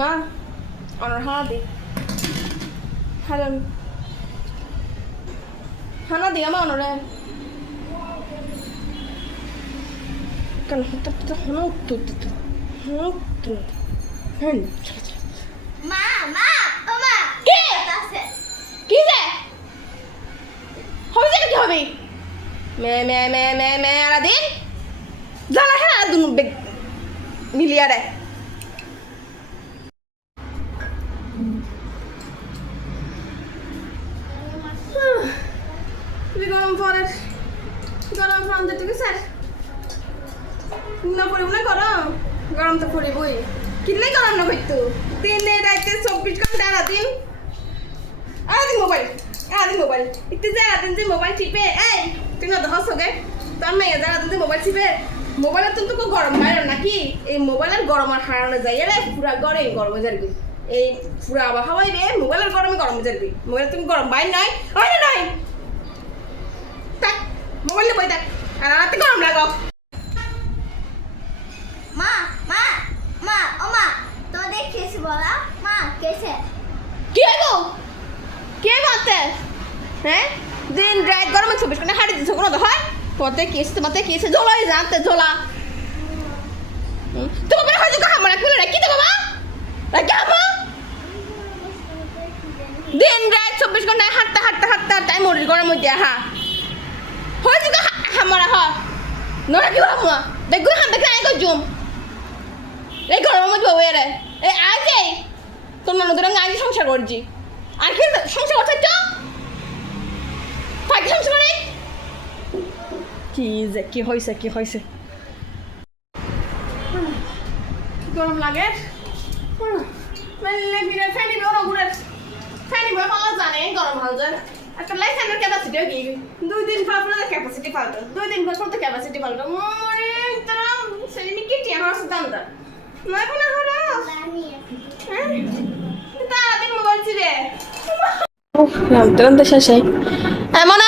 মা অনর হানা দি হারান হানা দি আমা অনরে কেন হঠাৎ হানা উত্তর দিত হানা উত্তর হ্যাঁ মা মা ও মা কে আছে কি যে হবে কি হবে মে মে মে মে মে আরা দিন জানা হ্যাঁ দুনু বেগ মিলিয়া রে গরম পরের গরম ফ্রান্তে ঠিক আছে না পড়ে মনে গরম গরম তো পড়িবই কিনলে গরম না হইতো দিনে রাইতে 24 ঘন্টা রাদিন মোবাইল একটু যারা দিন যে মোবাইল টিপে এই তুই না ধস হবে তোর মেয়ে যারা দিন যে মোবাইল টিপে মোবাইলের তো তো গরম বাইর নাকি এই মোবাইলের গরম আর হারানো যায় রে পুরা গরমে যাবি এই পুরা আবহাওয়ায় রে মোবাইলের গরমে যাবি মোবাইল তুমি গরম বাইর নয় হয় না নয় তাক মোবাইলে বই থাক আর রাতে গরম লাগো মা মা মা ও মা তো দেখেছি বলা মা কেছে কি হইবো কে মাতে হ্যাঁ দিন রাত গরমে 24 ঘন্টা হাঁটি দিছো কোনো হয় তোমাতে কেসে জ্বলাই জানতে জ্বলা তোমার বড় হয়তো কামড়া খুলে রাখি তো বাবা রাখি আমা দিন রাত 24 ঘন্টা হাঁটতে টাইম মরি গরম মধ্যে হয়তো হামরা হ নরা কি হামরা দেখো হাম দেখে আই গজুম এই গরম মধ্যে বউয়ে রে এই আজে তোমরা নদুর আজ সংসার করছি আর কি সংসার করছ তো ফাইক সংসার করে কি হয়েছে গরম লাগে মানে বিরে ফ্যানি বড় গুড়ে ফ্যানি বড় ভালো জানে গরম ভালো জানে একটা লাইসেন্সের ক্যাপাসিটি কি 2 দিন পর পর ক্যাপাসিটি পাল্টা 2 দিন পর পর ক্যাপাসিটি পাল্টা মানে তোরা সেলিমি কি টিয়া হওয়ার দান্দা না কোনো হলো তাড়াতাড়ি মোবাইল চিরে রামতরন্ত শেষে এমন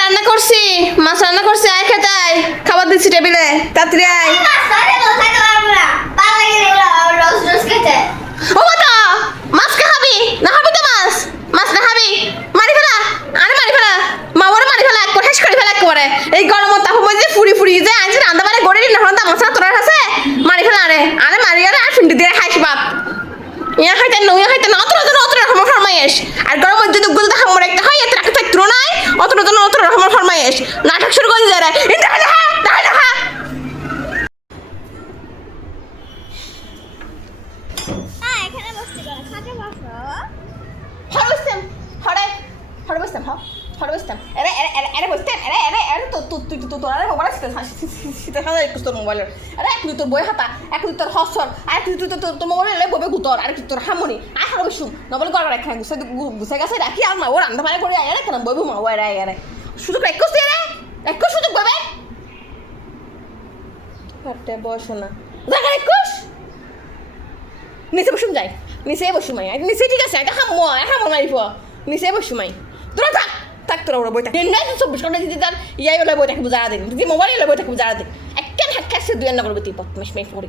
রান্না করছি মাছ রান্না করছি আয় খেতে আয় খাবার দিচ্ছি টেবিলে তাড়াতাড়ি আয় ও বাবা মাছ কে খাবি না খাবি তো মাছ না খাবি মারি ফেলা মা ওরে মারি ফেলা এক শেষ করে ফেলা করে এই গরম তাপ মধ্যে ফুরি যে আজ রান্না বাড়ি গড়ি না হন মাছ তোর আছে মারি ফেলা আরে মারি আর ফিন্ডি দিয়ে খাইস বাপ ইয়া খাইতে না অত রকম ফরমাইশ আর গরম মধ্যে তো গুলো হামর একটা হয় এত রাখতে থাকতো না অত রকম ফরমাইশ নাটক শুরু করে যায় এটা দেখা এখানে বসছি কেন খাটে বসো হরে বসতাম এরে বসতেন এরে তো তোরা মোবাইল সিতে খাওয়া একটু তোর মোবাইলের আরে এক তোর বই হাতা এক তোর হসর আর তুই তোর মোবাইলে ববে গুতর আর কি তোর হামনি আর হার বসুম নবল গড় রাখা গুছাই গাছে রাখি আর মা ও রান্না বাড়া করে আয় কেন বইবো মা ওয়ারে আয় সুযোগ একটু দিয়ে রে একটু সুযোগ পাবে হাতে বসো না দেখা একটু নিচে বসুম যাই নিচে বসুমাই নিচে ঠিক আছে এটা হামো মারিব নিচে বসুমাই তোরা থাক তোরা ওরা বই থাক 24 ঘন্টা যদি তার ইয়াই বলে বই থাকবো যারা দিন যদি মোবাইল বই থাকবো যারা দিন একটা হাত খাচ্ছে দুই রান্না করবো তুই পথ মেশ পড়ে